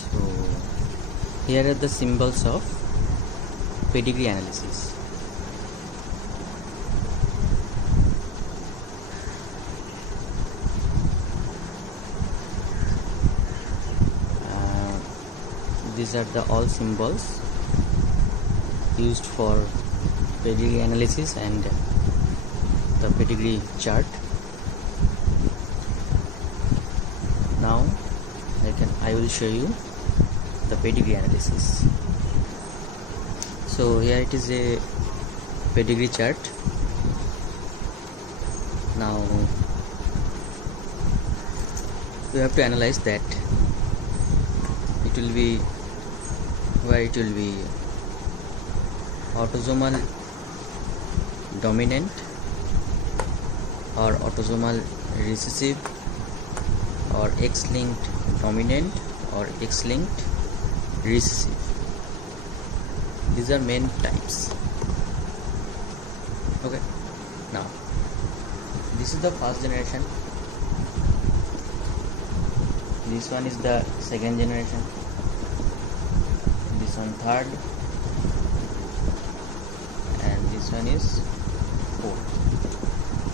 So here are the symbols of pedigree analysis. These are the all symbols used for pedigree analysis and the pedigree chart. Now I will show you the pedigree analysis. So here it is a pedigree chart. Now we have to analyze that. It will be autosomal dominant or autosomal recessive or X-linked dominant or X-linked recessive. These are main types. Okay, now this is the first generation, this one is the second generation, this one third, and this one is fourth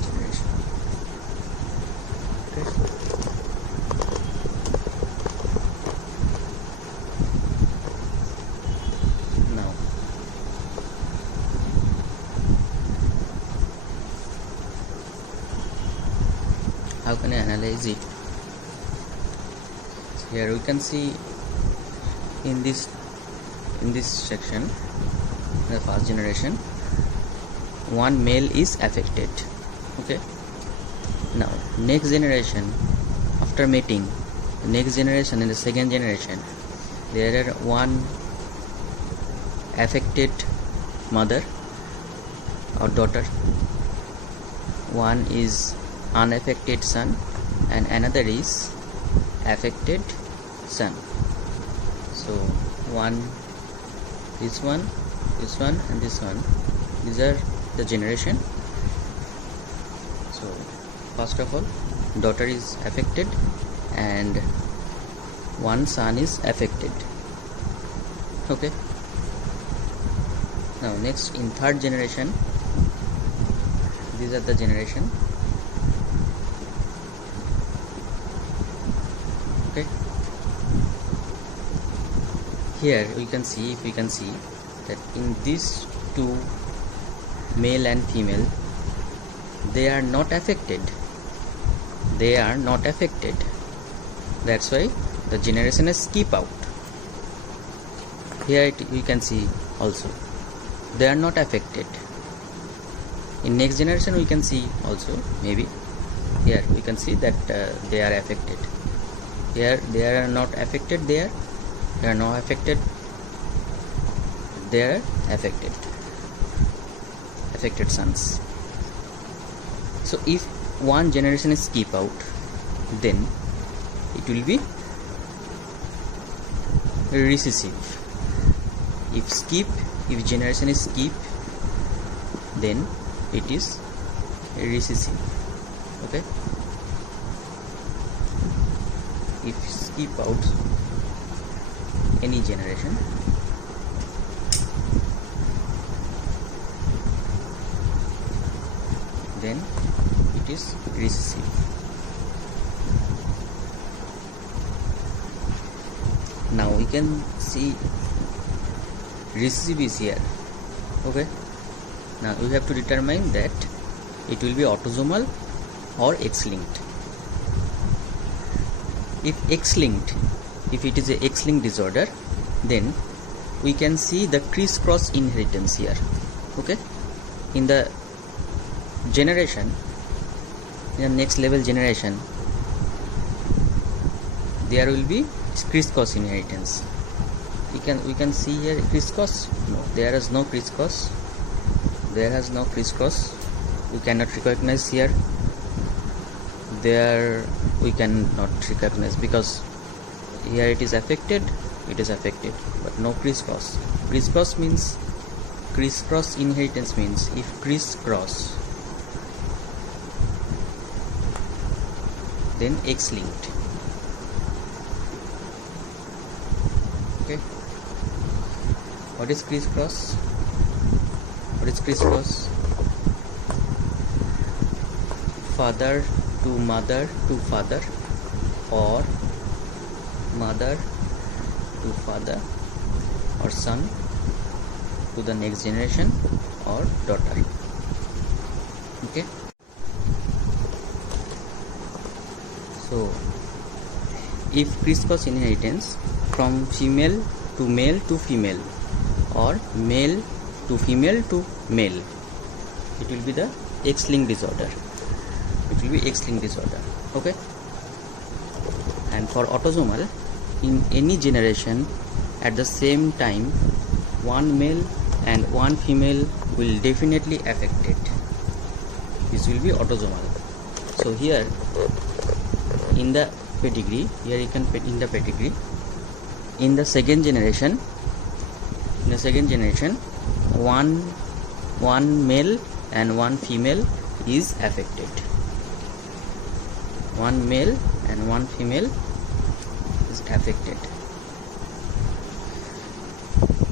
generation. Okay. Now how can I analyze it? Here we can see in this section, the first generation, one male is affected. Okay, now next generation, after mating, the next generation and the second generation, there are one affected mother or daughter, one is unaffected son, and another is affected son. So this one and this one, these are the generation. So first of all, daughter is affected and one son is affected. Okay, now next, in third generation, these are the generation. Okay, here we can see, if we can see that in these two, male and female, they are not affected. That's why the generation is skip out. Here we can see also they are not affected. In next generation we can see also, maybe here we can see that they are affected. Here they are not affected, they are not affected, they are affected sons. So if one generation is skip out, then it will be recessive. If generation is skip, then it is recessive. Okay, if skip out any generation, then it is recessive. Now we can see recessive is here. Okay, now we have to determine that it will be autosomal or X-linked. If X-linked, if it is a X-linked disorder, then we can see the crisscross inheritance here. Okay, in the generation, in the next level generation, there will be crisscross inheritance. We can see here crisscross. No, there is no crisscross. There has no crisscross. We cannot recognize here. There we cannot recognize because here it is affected, but no crisscross. Crisscross means, crisscross inheritance means if crisscross, then X-linked. Okay, what is crisscross? What is crisscross? Father to mother to father, or mother to father, or son to the next generation, or daughter. Okay, so if crisscross inheritance from female to male to female, or male to female to male, it will be the X-linked disorder. It will be X-linked disorder. Okay, and for autosomal, in any generation at the same time, one male and one female will definitely affected. This will be autosomal. So here in the pedigree, here you can put in the pedigree, in the second generation, one male and one female is affected. One male and one female is affected.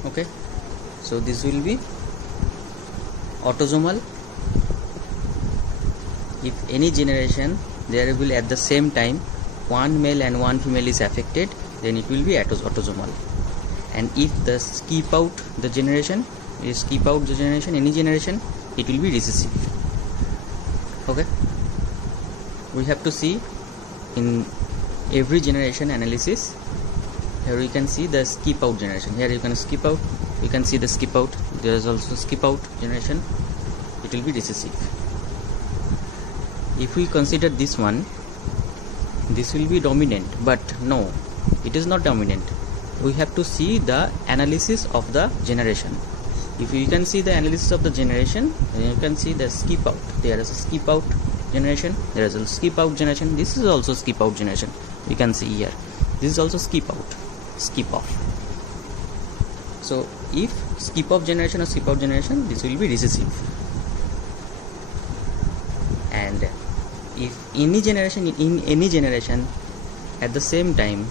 Okay, so this will be autosomal. If any generation there will at the same time one male and one female is affected, then it will be autosomal. And if the skip out the generation, any generation, it will be recessive. Okay, we have to see in every generation analysis. Here you can see the skip out generation. Here you can skip out, you can see the skip out. There is also skip out generation, it will be recessive. If we consider this one, this will be dominant, but no, it is not dominant. We have to see the analysis of the generation. If you can see the analysis of the generation, then you can see the skip out. There is a skip out generation, there is a skip out generation, this is also skip out generation. You can see here, this is also skip out, skip off. So if skip off generation or skip out generation, this will be recessive. And if any generation, in any generation at the same time,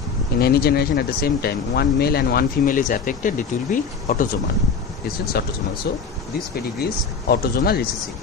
one male and one female is affected, it will be autosomal. This is autosomal. So this pedigree is autosomal recessive.